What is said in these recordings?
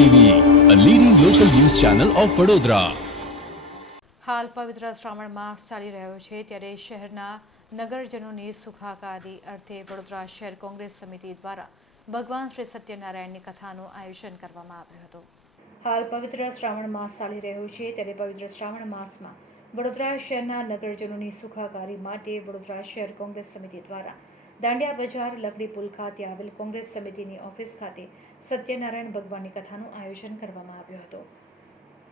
TV a leading local news channel of Vadodara હાલ પવિત્ર શ્રાવણ માસ ચાલી રહ્યો છે ત્યારે શહેરના નગરજનોની સુખાકારી અર્થે વડોદરા શહેર કોંગ્રેસ સમિતિ દ્વારા ભગવાન શ્રી સત્યનારાયણની કથાનું આયોજન કરવામાં આવ્યું હતું હાલ પવિત્ર શ્રાવણ માસ ચાલી રહ્યો છે ત્યારે પવિત્ર શ્રાવણ માસમાં વડોદરા શહેરના નગરજનોની સુખાકારી માટે વડોદરા શહેર કોંગ્રેસ સમિતિ દ્વારા દાંડિયા બજાર લકડી પુલ ખાતે આવેલ કોંગ્રેસ સમિતિની ઓફિસ ખાતે સત્યનારાયણ ભગવાનની કથાનું આયોજન કરવામાં આવ્યું હતું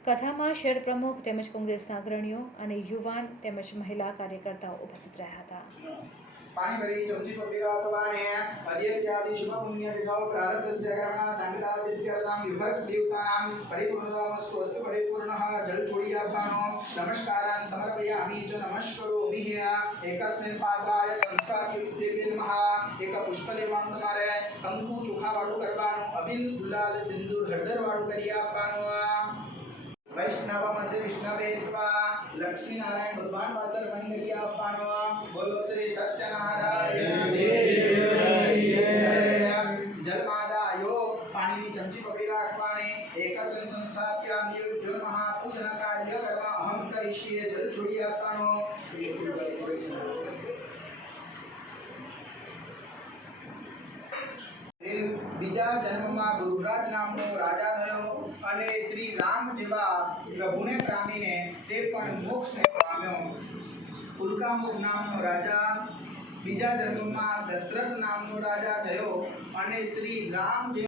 કથામાં શહેર પ્રમુખ તેમજ કોંગ્રેસના અગ્રણીઓ અને યુવાન તેમજ મહિલા કાર્યકર્તાઓ ઉપસ્થિત રહ્યા હતા पानी भरी चमची पट्टिका के आदि शुभ पुण्य ऋतौ प्रारब्धस्य कर्मणा संगता सिद्ध्यर्थं विभक्त देवतानां परिपूर्णतामस्तु अस्तु परिपूर्णः जल छोड़ियाभानो नमस्कारान् समर्पयामि च नमस्करोमि एकस्मिन् पात्राय कंसादि देवी नमः एक पुष्पलेवाणु તમારે કંકુ ચોખા વાળું કરવાનું અબિલ ગુલાલ સિંદૂર હળદર વાળું કરી આપવાનું વૈષ્ણવમસે વિષ્ણવેત્વા લક્ષ્મી નારાયણ ભગવાન વાસર વન કરી આપવાનું बोलो श्री सत्यनारायण जलमादा योग पानी की चमची पकड़ी राखवा एक संस्थाप्या महापूजन कार्य करवा अहम करिष्ये जल छोड़ी आपवानो બીજા જન્મમાં ગૃહરાજ નામનો રાજા થયો અને શ્રી રામ જેવા પ્રભુને પ્રામીને તે પણ મોક્ષને कोड़का नाम राजा બીજા ધર્મમાં દશરથ નામનો રાજા થયો અને શ્રી રામ જે